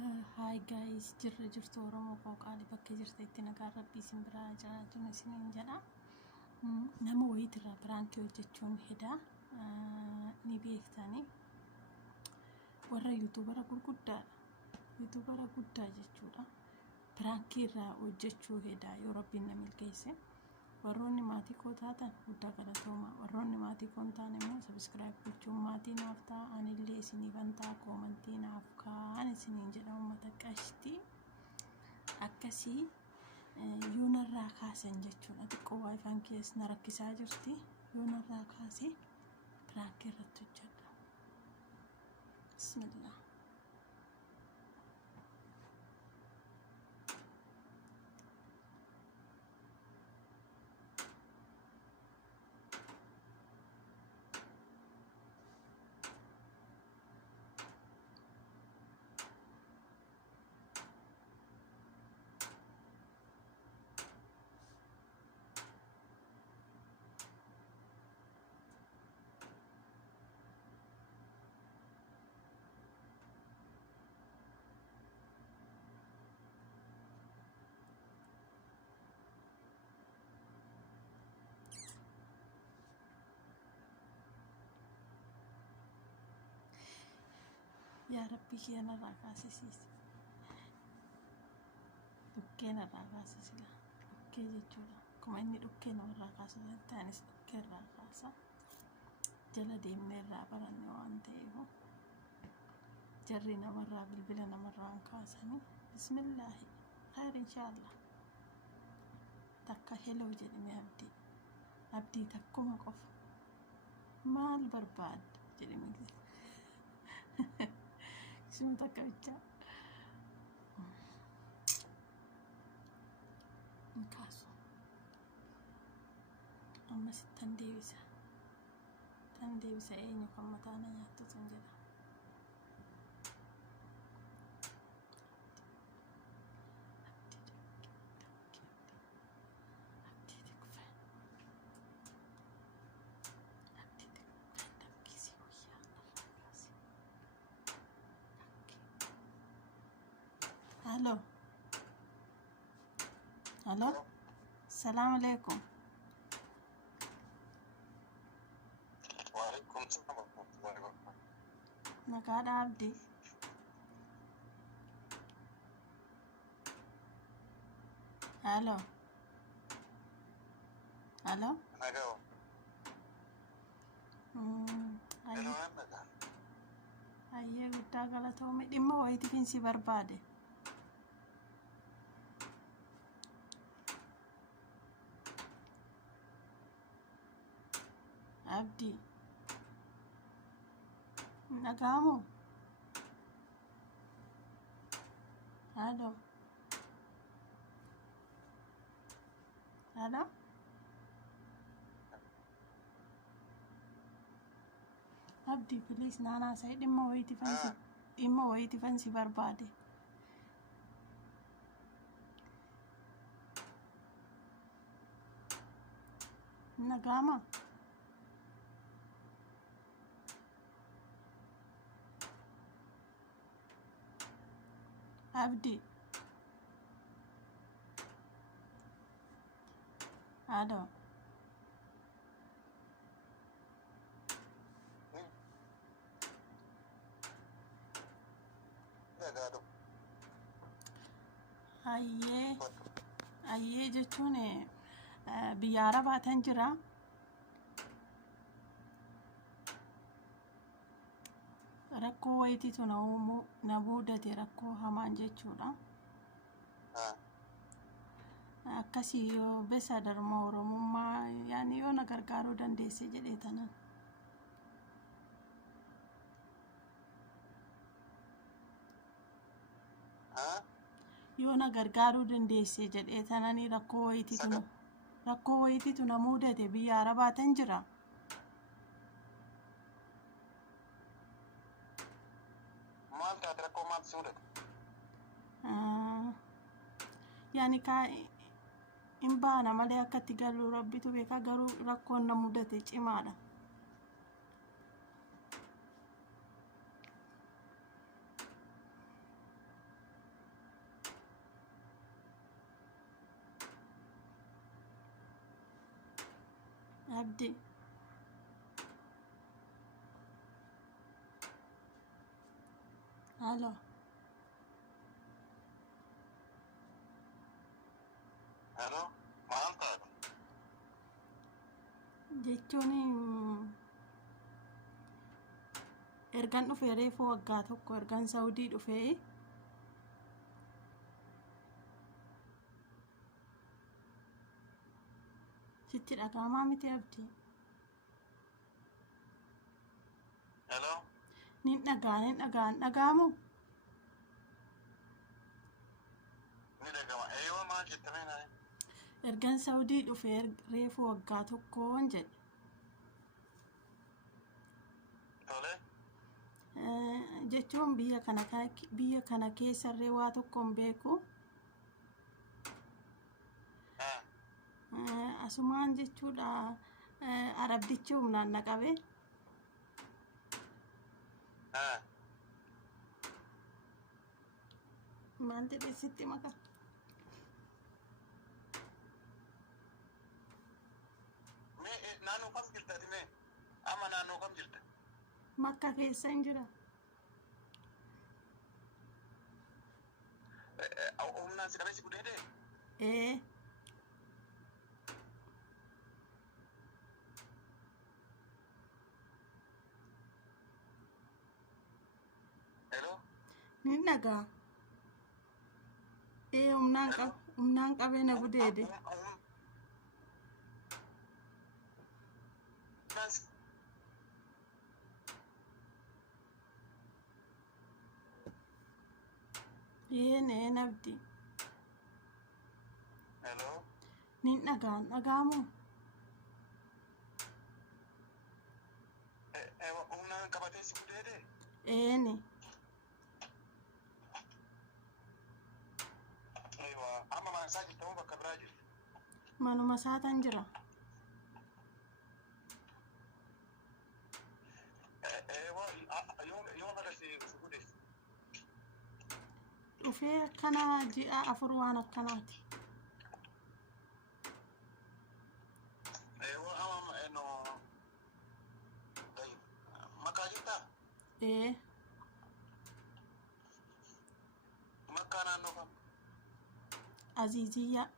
Hi guys, jirtu Oromoo qooqaali bakka jirtetti nagaa rabbii isin biraa jiraatuun isiniin jedha. Nama wayiitirraa biraankii hojjechuun hedaa ni beektanii warra yuutuubara guddaa jechuudha. Biraankii irraa hojjechuu hedaa yoo rabbiin na milkeesse. Warroonni maatii koo taatan guddaa galatooma. Warroonni maatii koo hin taane immoo subscribe gochuun maatii naaf ta'a. Anillee isiniifan ta'a koomantii naaf kaa'an isiniin jedha uummata qashtii. Akkasii yoo narraa kaasan jechuudha. Xiqqoo waayifaan keessa na rakkisaa jirti. Yoo narraa kaasee biraankii irratti hojjedha. Bismillah. Yaa Rabbi keenya irraa kaasisiisi. Dhukkee narraa kaasisila. Dhukkee jechuudha. Akkuma inni dhukkee namarraa kaasu ta'anis dhukkee irraa kaasa. Jala deemnee irraa baranne waan ta'eef jarri namarraa bilbila namarraa kaasanii bismillaahi khayr inshaallah. Takka hello jedhame abdii takkuma qofa maal barbaadda jedhame Sunu takka bicha kasu amma tan deebisa eenyu kan mataana nyaattu sun jedha. Halo, Assalamu alaikum. Waalaikumsalam warahmatullahi wabarakatuh. Nagada abdi. Halo. Nagawa. Ayyee guddaa galatoome dhimma wayitiifin si barbaade. Abdi nagamu halo Abdi please nana saya dhimma wayitiifan si barbaade. Nagama Abdi. Halo. Ayyee jechuun biyya Arabaatan jira. Rakkoo wayitiitu na mudate rakkoo hamaan jechuudha. Akkasii yoo besa darma Oromummaa yaani yoo na gargaaruu dandeesse jedhee tanan. Yoo na gargaaruu dandeesse jedhee tananii rakkoo wayitiitu na mudate biyya Arabaatan jira. Yani ka in baana malee akkatti galuu rabbitu beeka garuu rakkoon na mudate cimaadha. abdi halo Hello? Maal taatu? jechuun ergan dhufee reefuu waggaa tokko ergan saawudii dhufee sitti dhagaamaa miti abdi Hello? nin dhagaamu Ni dhagama. Eeyyoo maal jettame naayi? ergan saawudii dhufee reefuu waggaa tokkoon jedhe Tole? jechuun biyya kana keessarree waa tokkoon beeku asumaan jechuudha arabdichi humnaan na qabe maal jedhe sitti maka Naannoo kam jirta ati mee? Amma naannoo kam jirta? makka keessa hin jira Humnaan si qabee si gudee dee? ee Hello? nin dhagaa humnaan qabee na gudeede een abdi Hello? nin dhagaamu Humnaan qabatee si gudee dee? een Amma maasaa jirta moo bakka biraa jirta? manuma saatan jira Yoo mala si gudee? dhufee akkana ji'a afur waan akkanaati Makkaa jirtaa? ee Makkaa naannoo kam? aziiziyyaa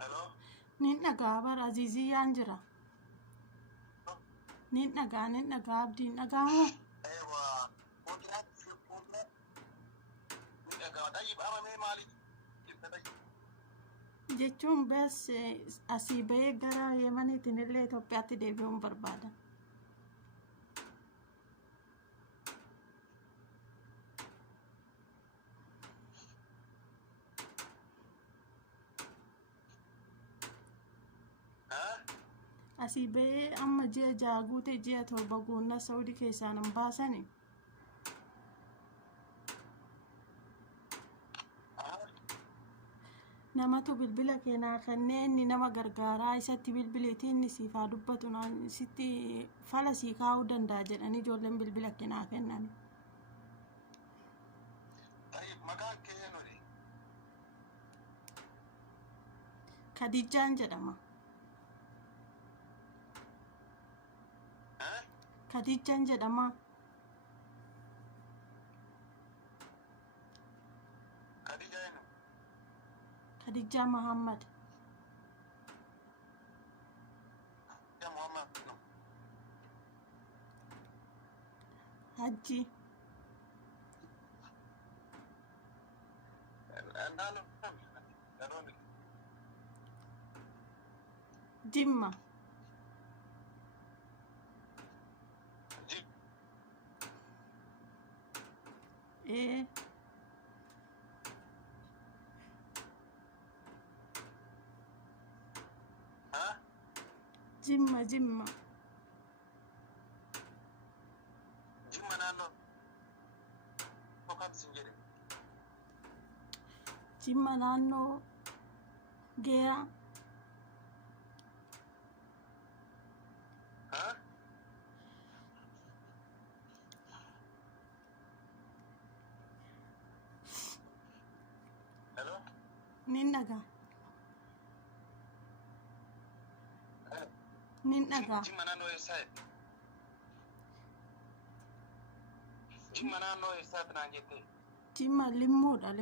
Hello? nin dhagaa bara aziiziyyaan jira nin dhagaa abdiin dhagaamu jechuun bes asii bahee gara yemaniitiin illee Itoophiyaatti deebi'uun barbaada asii bahee amma ji'a ja'a guute ji'a torba guunnaa saawudii keessaan hin baasani namatu bilbila keenaa kennee inni nama gargaaraa isatti bilbiliitii inni siif haa dubbatu sitti fala sii kaa'uu danda'a jedhanii ijoolleen bilbila keenaa kennan Maqaan kee eenyuudha? Kadijaan jedhama Kadijaan jedhama Khadija eenyu? Kadijaa Muhammad Ya Muhammad no. Hajji Naannoo Jimma ee Jimma Jimma naannoo kam sin jedhe? Jimma naannoo Geeraa. Ha? Hello? Nin dhagaa. Nin dhagaa. Jimma naannoo eessaa? Jimma naannoo eessaati naan jettee? Jimma limmuudha.